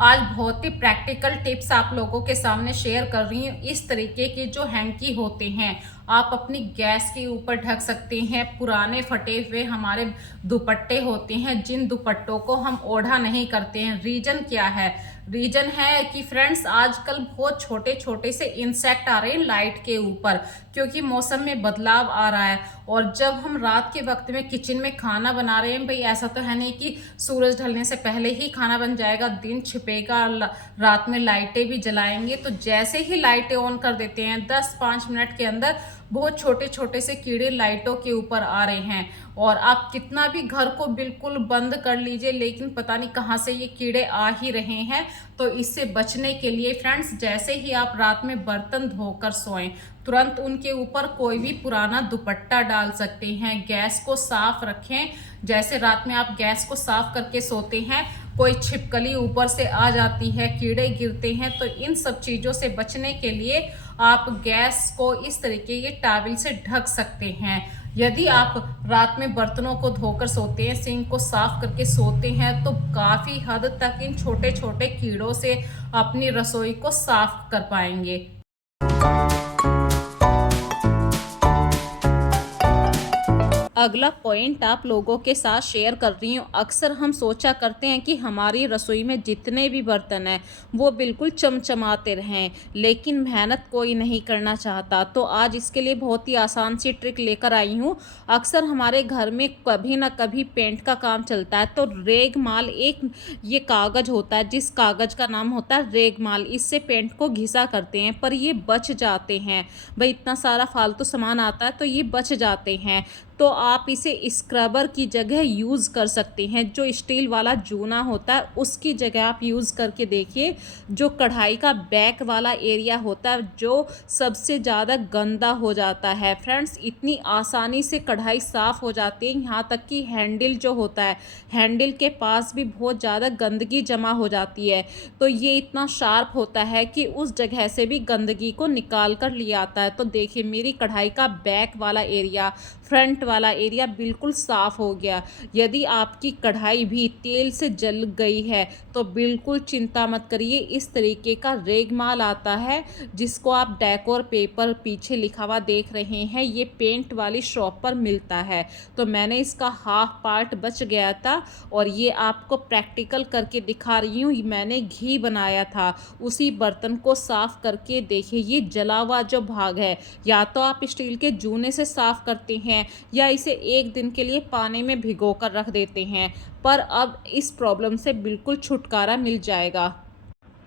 आज बहुत ही practical tips आप लोगों के सामने शेयर कर रही हूँ। इस तरीके के जो हैंकी होते हैं आप अपनी गैस के ऊपर ढक सकते हैं। पुराने फटे हुए हमारे दुपट्टे होते हैं, जिन दुपट्टों को हम ओढ़ा नहीं करते हैं। रीजन क्या है? रीजन है कि फ्रेंड्स आजकल बहुत छोटे छोटे से इंसेक्ट आ रहे हैं लाइट के ऊपर, क्योंकि मौसम में बदलाव आ रहा है। और जब हम रात के वक्त में किचन में खाना बना रहे हैं, भाई ऐसा तो है नहीं कि सूरज ढलने से पहले ही खाना बन जाएगा, दिन छिपेगा, रात में लाइटें भी जलाएंगे। तो जैसे ही लाइटें ऑन कर देते हैं 10-5 मिनट के अंदर बहुत छोटे छोटे से कीड़े लाइटों के ऊपर आ रहे हैं। और आप कितना भी घर को बिल्कुल बंद कर लीजिए, लेकिन पता नहीं कहाँ से ये कीड़े आ ही रहे हैं। तो इससे बचने के लिए फ्रेंड्स, जैसे ही आप रात में बर्तन धोकर सोएं, तुरंत उनके ऊपर कोई भी पुराना दुपट्टा डाल सकते हैं। गैस को साफ रखें। जैसे रात में आप गैस को साफ करके सोते हैं, कोई छिपकली ऊपर से आ जाती है, कीड़े गिरते हैं, तो इन सब चीज़ों से बचने के लिए आप गैस को इस तरीके के टॉवल से ढक सकते हैं। यदि आप रात में बर्तनों को धोकर सोते हैं, सिंक को साफ करके सोते हैं, तो काफ़ी हद तक इन छोटे छोटे कीड़ों से अपनी रसोई को साफ कर पाएंगे। अगला पॉइंट आप लोगों के साथ शेयर कर रही हूँ। अक्सर हम सोचा करते हैं कि हमारी रसोई में जितने भी बर्तन हैं वो बिल्कुल चमचमाते रहें, लेकिन मेहनत कोई नहीं करना चाहता। तो आज इसके लिए बहुत ही आसान सी ट्रिक लेकर आई हूँ। अक्सर हमारे घर में कभी ना कभी पेंट का काम चलता है, तो रेगमाल एक ये कागज़ होता है, जिस कागज़ का नाम होता है रेगमाल। इससे पेंट को घिसा करते हैं, पर ये बच जाते हैं। भाई इतना सारा फालतू सामान आता है तो ये बच जाते हैं। तो आप इसे स्क्रबर की जगह यूज़ कर सकते हैं। जो स्टील वाला जूना होता है उसकी जगह आप यूज़ करके देखिए। जो कढ़ाई का बैक वाला एरिया होता है जो सबसे ज़्यादा गंदा हो जाता है फ्रेंड्स, इतनी आसानी से कढ़ाई साफ़ हो जाती है। यहाँ तक कि हैंडल जो होता है, हैंडल के पास भी बहुत ज़्यादा गंदगी जमा हो जाती है। तो ये इतना शार्प होता है कि उस जगह से भी गंदगी को निकाल कर ले आता है। तो देखिए मेरी कढ़ाई का बैक वाला एरिया, फ्रंट वाला एरिया बिल्कुल साफ़ हो गया। यदि आपकी कढ़ाई भी तेल से जल गई है तो बिल्कुल चिंता मत करिए। इस तरीके का रेगमाल आता है जिसको आप डेकोर पेपर पीछे लिखा हुआ देख रहे हैं, ये पेंट वाली शॉप पर मिलता है। तो मैंने इसका हाफ पार्ट बच गया था और ये आपको प्रैक्टिकल करके दिखा रही हूँ। मैंने घी बनाया था, उसी बर्तन को साफ़ करके देखिए ये जला हुआ जो भाग है, या तो आप स्टील के जूने से साफ़ करते हैं या इसे एक दिन के लिए पानी में भिगो कर रख देते हैं, पर अब इस प्रॉब्लम से बिल्कुल छुटकारा मिल जाएगा।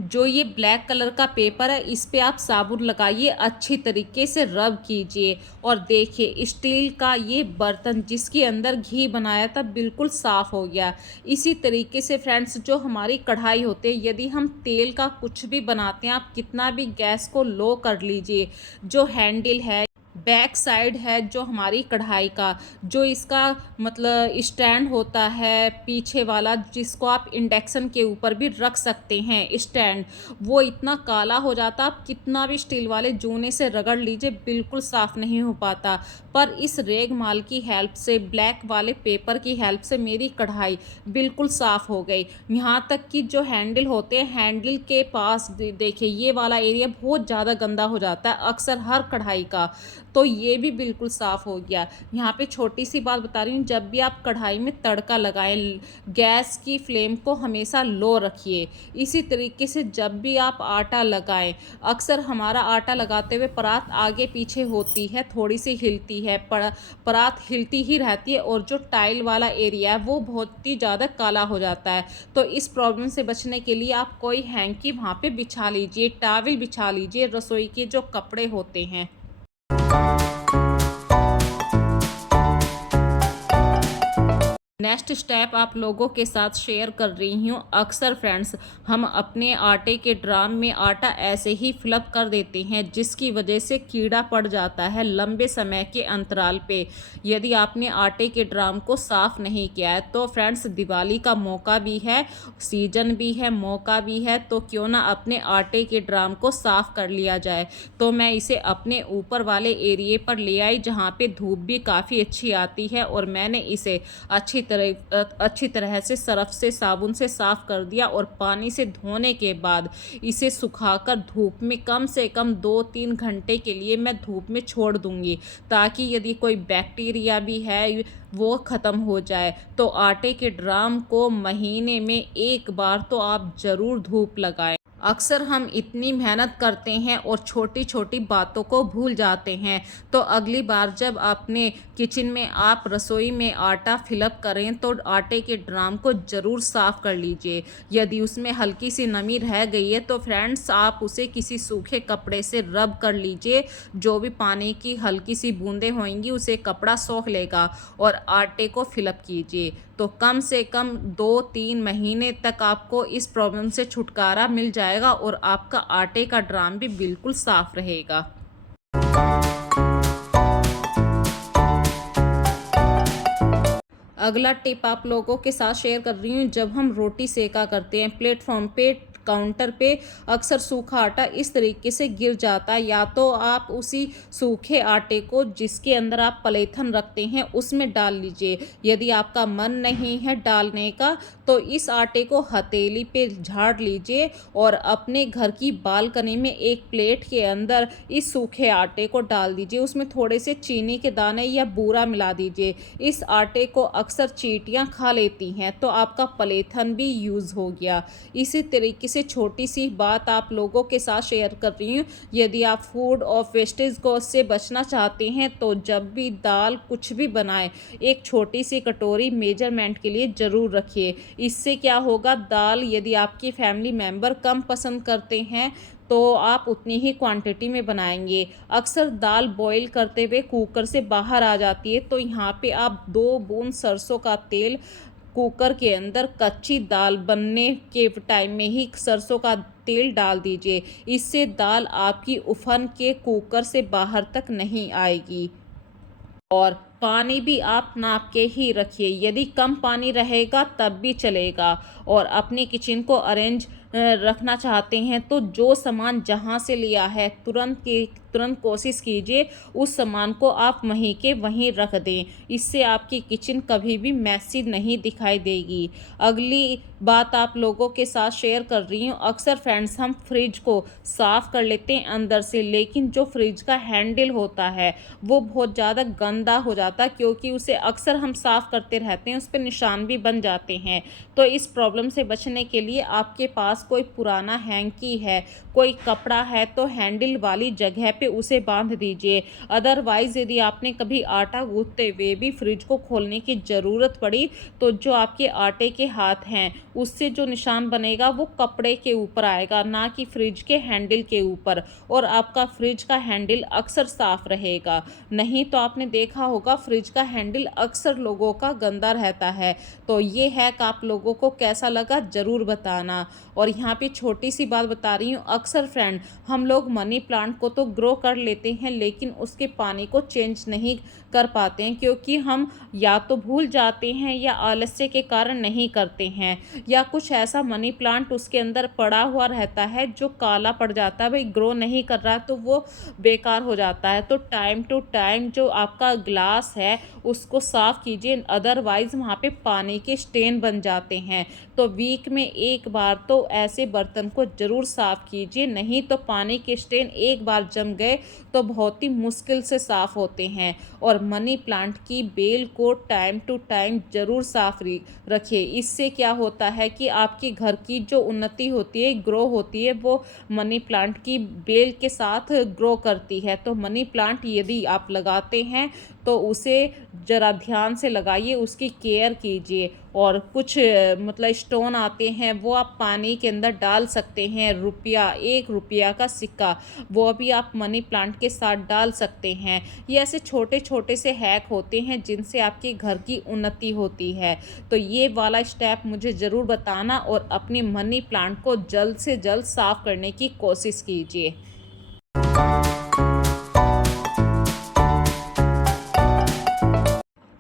जो ये ब्लैक कलर का पेपर है इस पे आप साबुन लगाइए, अच्छी तरीके से रब कीजिए और देखिए स्टील का ये बर्तन जिसके अंदर घी बनाया था बिल्कुल साफ़ हो गया। इसी तरीके से फ्रेंड्स जो हमारी कढ़ाई होती है, यदि हम तेल का कुछ भी बनाते हैं, आप कितना भी गैस को लो कर लीजिए, जो हैंडल है, बैक साइड है जो हमारी कढ़ाई का, जो इसका मतलब स्टैंड होता है पीछे वाला, जिसको आप इंडक्शन के ऊपर भी रख सकते हैं स्टैंड, वो इतना काला हो जाता, आप कितना भी स्टील वाले जूने से रगड़ लीजिए बिल्कुल साफ़ नहीं हो पाता। पर इस रेगमाल की हेल्प से, ब्लैक वाले पेपर की हेल्प से मेरी कढ़ाई बिल्कुल साफ़ हो गई। यहाँ तक कि जो हैंडल होते हैं, हैंडल के पास देखिए ये वाला एरिया बहुत ज़्यादा गंदा हो जाता है अक्सर हर कढ़ाई का, तो ये भी बिल्कुल साफ़ हो गया। यहाँ पे छोटी सी बात बता रही हूँ, जब भी आप कढ़ाई में तड़का लगाएं गैस की फ्लेम को हमेशा लो रखिए। इसी तरीके से जब भी आप आटा लगाएं, अक्सर हमारा आटा लगाते हुए परात आगे पीछे होती है, थोड़ी सी हिलती है, परात हिलती ही रहती है और जो टाइल वाला एरिया है वो बहुत ही ज़्यादा काला हो जाता है। तो इस प्रॉब्लम से बचने के लिए आप कोई हैंकी वहाँ पे बिछा लीजिए, टॉवल बिछा लीजिए, रसोई के जो कपड़े होते हैं। नेक्स्ट स्टेप आप लोगों के साथ शेयर कर रही हूँ। अक्सर फ्रेंड्स हम अपने आटे के ड्राम में आटा ऐसे ही फिलअप कर देते हैं, जिसकी वजह से कीड़ा पड़ जाता है लंबे समय के अंतराल पे। यदि आपने आटे के ड्राम को साफ़ नहीं किया है तो फ्रेंड्स दिवाली का मौका भी है, सीजन भी है, मौका भी है, तो क्यों ना अपने आटे के ड्राम को साफ़ कर लिया जाए। तो मैं इसे अपने ऊपर वाले एरिए पर ले आई जहाँ पे धूप भी काफ़ी अच्छी आती है और मैंने इसे अच्छी अच्छी तरह से सर्फ़ से, साबुन से साफ़ कर दिया और पानी से धोने के बाद इसे सुखाकर धूप में कम से कम 2-3 घंटे के लिए मैं धूप में छोड़ दूँगी, ताकि यदि कोई बैक्टीरिया भी है वो ख़त्म हो जाए। तो आटे के ड्राम को महीने में 1 बार तो आप ज़रूर धूप लगाएँ। अक्सर हम इतनी मेहनत करते हैं और छोटी-छोटी बातों को भूल जाते हैं। तो अगली बार जब अपने किचन में आप रसोई में आटा फ़िलअप करें तो आटे के ड्राम को ज़रूर साफ़ कर लीजिए। यदि उसमें हल्की-सी नमी रह गई है तो फ्रेंड्स आप उसे किसी सूखे कपड़े से रब कर लीजिए। जो भी पानी की हल्की-सी बूँदें होंगी उसे कपड़ा सोख लेगा और आटे को फ़िलअप कीजिए। तो कम से कम 2-3 महीने तक आपको इस प्रॉब्लम से छुटकारा मिल जाएगा और आपका आटे का ड्राम भी बिल्कुल साफ़ रहेगा। अगला टिप आप लोगों के साथ शेयर कर रही हूँ। जब हम रोटी सेका करते हैं प्लेटफॉर्म पे, काउंटर पे अक्सर सूखा आटा इस तरीके से गिर जाता है। या तो आप उसी सूखे आटे को जिसके अंदर आप पलेथन रखते हैं उसमें डाल लीजिए। यदि आपका मन नहीं है डालने का तो इस आटे को हथेली पे झाड़ लीजिए और अपने घर की बालकनी में एक प्लेट के अंदर इस सूखे आटे को डाल दीजिए। उसमें थोड़े से चीनी के दाने या बूरा मिला दीजिए। इस आटे को अक्सर चींटियां खा लेती हैं तो आपका पलेथन भी यूज़ हो गया। इसी तरीके से छोटी सी बात आप लोगों के साथ शेयर कर रही हूँ। यदि आप फूड और वेस्टेज को से बचना चाहते हैं तो जब भी दाल कुछ भी बनाएं एक छोटी सी कटोरी मेजरमेंट के लिए ज़रूर रखिए। इससे क्या होगा, दाल यदि आपकी फैमिली मेंबर कम पसंद करते हैं तो आप उतनी ही क्वांटिटी में बनाएंगे। अक्सर दाल बॉईल करते हुए कुकर से बाहर आ जाती है तो यहाँ पे आप 2 बूंद सरसों का तेल कुकर के अंदर कच्ची दाल बनने के टाइम में ही सरसों का तेल डाल दीजिए। इससे दाल आपकी उफन के कुकर से बाहर तक नहीं आएगी। और पानी भी आप नाप के ही रखिए। यदि कम पानी रहेगा तब भी चलेगा। और अपनी किचन को अरेंज रखना चाहते हैं तो जो सामान जहाँ से लिया है तुरंत कोशिश कीजिए उस सामान को आप वहीं के वहीं रख दें। इससे आपकी किचन कभी भी मैसी नहीं दिखाई देगी। अगली बात आप लोगों के साथ शेयर कर रही हूँ। अक्सर फ्रेंड्स हम फ्रिज को साफ़ कर लेते हैं अंदर से, लेकिन जो फ्रिज का हैंडल होता है वो बहुत ज़्यादा गंदा हो जाता है क्योंकि उसे अक्सर हम साफ़ करते रहते हैं, उस पर निशान भी बन जाते हैं। तो इस प्रॉब्लम से बचने के लिए आपके पास कोई पुराना हैंकी है, कोई कपड़ा है तो हैंडल वाली जगह पे उसे बांध दीजिए। अदरवाइज़ यदि आपने कभी आटा गूँथते हुए भी फ्रिज को खोलने की ज़रूरत पड़ी तो जो आपके आटे के हाथ हैं उससे जो निशान बनेगा वो कपड़े के ऊपर आएगा, ना कि फ्रिज के हैंडल के ऊपर, और आपका फ्रिज का हैंडल अक्सर साफ़ रहेगा। नहीं तो आपने देखा होगा फ्रिज का हैंडल अक्सर लोगों का गंदा रहता है। तो ये हैक आप लोगों को कैसा लगा ज़रूर बताना। और यहाँ पे छोटी सी बात बता रही हूँ। अक्सर फ्रेंड हम लोग मनी प्लांट को तो ग्रो कर लेते हैं लेकिन उसके पानी को चेंज नहीं कर पाते हैं क्योंकि हम या तो भूल जाते हैं या आलस्य के कारण नहीं करते हैं, या कुछ ऐसा मनी प्लांट उसके अंदर पड़ा हुआ रहता है जो काला पड़ जाता है, भाई ग्रो नहीं कर रहा है तो वो बेकार हो जाता है। तो टाइम टू टाइम जो आपका ग्लास है उसको साफ़ कीजिए, अदरवाइज़ वहाँ पे पानी के स्टेन बन जाते हैं। तो वीक में 1 बार तो ऐसे बर्तन को ज़रूर साफ़ कीजिए, नहीं तो पानी के स्टेन एक बार जम गए तो बहुत ही मुश्किल से साफ़ होते हैं। और मनी प्लांट की बेल को टाइम टू टाइम ज़रूर साफ़ रखिए। इससे क्या होता है कि आपकी घर की जो उन्नति होती है, ग्रो होती है, वो मनी प्लांट की बेल के साथ ग्रो करती है। तो मनी प्लांट यदि आप लगाते हैं तो उसे ज़रा ध्यान से लगाइए, उसकी केयर कीजिए। और कुछ मतलब स्टोन आते हैं वो आप पानी के अंदर डाल सकते हैं। ₹1 का सिक्का वो भी आप मनी प्लांट के साथ डाल सकते हैं। ये ऐसे छोटे छोटे से हैक होते हैं जिनसे आपके घर की उन्नति होती है। तो ये वाला स्टेप मुझे ज़रूर बताना और अपनी मनी प्लांट को जल्द से जल्द साफ़ करने की कोशिश कीजिए।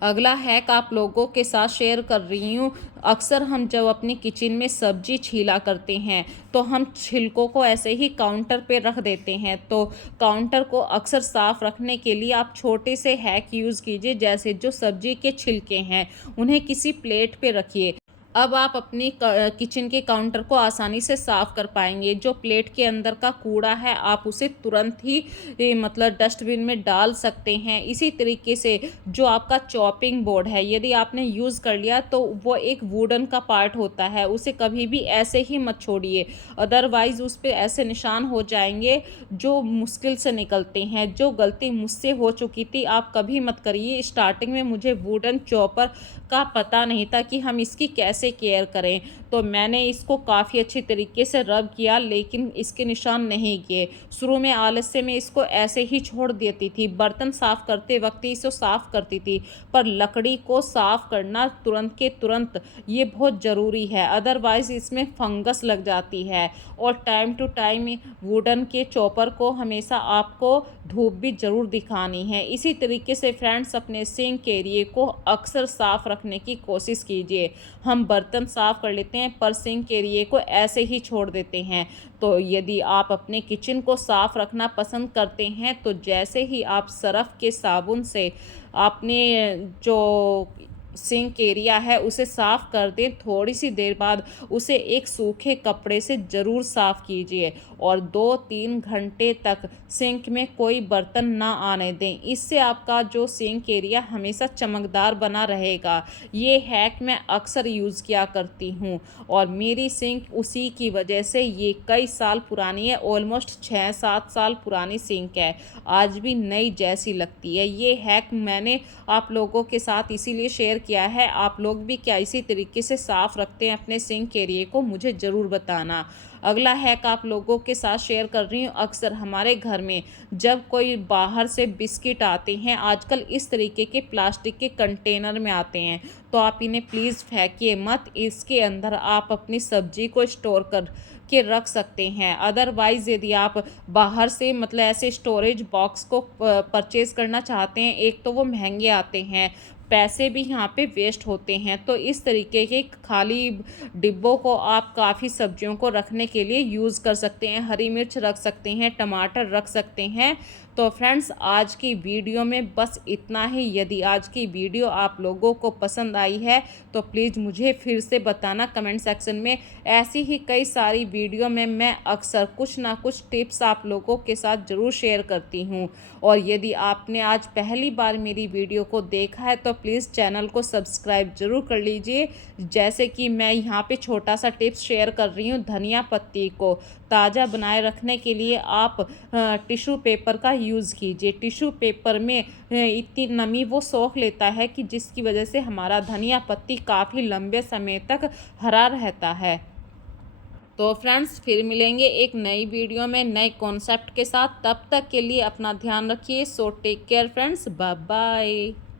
अगला हैक आप लोगों के साथ शेयर कर रही हूँ। अक्सर हम जब अपनी किचन में सब्जी छीला करते हैं तो हम छिलकों को ऐसे ही काउंटर पे रख देते हैं। तो काउंटर को अक्सर साफ रखने के लिए आप छोटे से हैक यूज़ कीजिए। जैसे जो सब्जी के छिलके हैं उन्हें किसी प्लेट पे रखिए। अब आप अपनी किचन के काउंटर को आसानी से साफ़ कर पाएंगे। जो प्लेट के अंदर का कूड़ा है आप उसे तुरंत ही मतलब डस्टबिन में डाल सकते हैं। इसी तरीके से जो आपका चॉपिंग बोर्ड है यदि आपने यूज़ कर लिया तो वो एक वुडन का पार्ट होता है, उसे कभी भी ऐसे ही मत छोड़िए, अदरवाइज़ उस पे ऐसे निशान हो जाएंगे जो मुश्किल से निकलते हैं। जो गलती मुझसे हो चुकी थी आप कभी मत करिए। स्टार्टिंग में मुझे वुडन चॉपर का पता नहीं था कि हम इसकी कैसे केयर करें, तो मैंने इसको काफ़ी अच्छी तरीके से रब किया लेकिन इसके निशान नहीं किए। शुरू में आलस्य में इसको ऐसे ही छोड़ देती थी, बर्तन साफ़ करते वक्त ही इसे साफ़ करती थी, पर लकड़ी को साफ़ करना तुरंत के तुरंत ये बहुत ज़रूरी है, अदरवाइज़ इसमें फंगस लग जाती है। और टाइम टू टाइम वुडन के चॉपर को हमेशा आपको धूप भी ज़रूर दिखानी है। इसी तरीके से फ्रेंड्स अपने सिंक एरिए को अक्सर साफ़ रखने की कोशिश कीजिए। हम बर्तन साफ़ कर लेते हैं पर सिंक एरिए को ऐसे ही छोड़ देते हैं। तो यदि आप अपने किचन को साफ़ रखना पसंद करते हैं तो जैसे ही आप सरफ़ के साबुन से आपने जो सिंक एरिया है उसे साफ़ कर दें, थोड़ी सी देर बाद उसे एक सूखे कपड़े से ज़रूर साफ़ कीजिए और 2-3 घंटे तक सिंक में कोई बर्तन ना आने दें। इससे आपका जो सिंक एरिया हमेशा चमकदार बना रहेगा। ये हैक मैं अक्सर यूज़ किया करती हूँ और मेरी सिंक उसी की वजह से ये कई साल पुरानी है, ऑलमोस्ट 6-7 साल पुरानी सिंक है, आज भी नई जैसी लगती है। ये हैक मैंने आप लोगों के साथ इसीलिए शेयर किया है। आप लोग भी क्या इसी तरीके से साफ़ रखते हैं अपने सिंक एरिया को, मुझे ज़रूर बताना। अगला हैक आप लोगों के साथ शेयर कर रही हूँ। अक्सर हमारे घर में जब कोई बाहर से बिस्किट आते हैं, आजकल इस तरीके के प्लास्टिक के कंटेनर में आते हैं, तो आप इन्हें प्लीज़ फेंकिए मत। इसके अंदर आप अपनी सब्जी को स्टोर कर के रख सकते हैं। अदरवाइज़ यदि आप बाहर से मतलब ऐसे स्टोरेज बॉक्स को परचेज़ करना चाहते हैं, एक तो वो महंगे आते हैं, पैसे भी यहाँ पे वेस्ट होते हैं। तो इस तरीके के खाली डिब्बों को आप काफ़ी सब्जियों को रखने के लिए यूज़ कर सकते हैं। हरी मिर्च रख सकते हैं, टमाटर रख सकते हैं। तो फ्रेंड्स आज की वीडियो में बस इतना ही। यदि आज की वीडियो आप लोगों को पसंद आई है तो प्लीज़ मुझे फिर से बताना कमेंट सेक्शन में। ऐसी ही कई सारी वीडियो में मैं अक्सर कुछ ना कुछ टिप्स आप लोगों के साथ ज़रूर शेयर करती हूँ। और यदि आपने आज पहली बार मेरी वीडियो को देखा है तो प्लीज़ चैनल को सब्सक्राइब ज़रूर कर लीजिए। जैसे कि मैं यहाँ पे छोटा सा टिप्स शेयर कर रही हूँ, धनिया पत्ती को ताज़ा बनाए रखने के लिए आप टिश्यू पेपर का यूज़ कीजिए। टिश्यू पेपर में इतनी नमी वो सोख लेता है कि जिसकी वजह से हमारा धनिया पत्ती काफ़ी लंबे समय तक हरा रहता है। तो फ्रेंड्स फिर मिलेंगे एक नई वीडियो में नए कॉन्सेप्ट के साथ, तब तक के लिए अपना ध्यान रखिए। So take care friends, bye bye.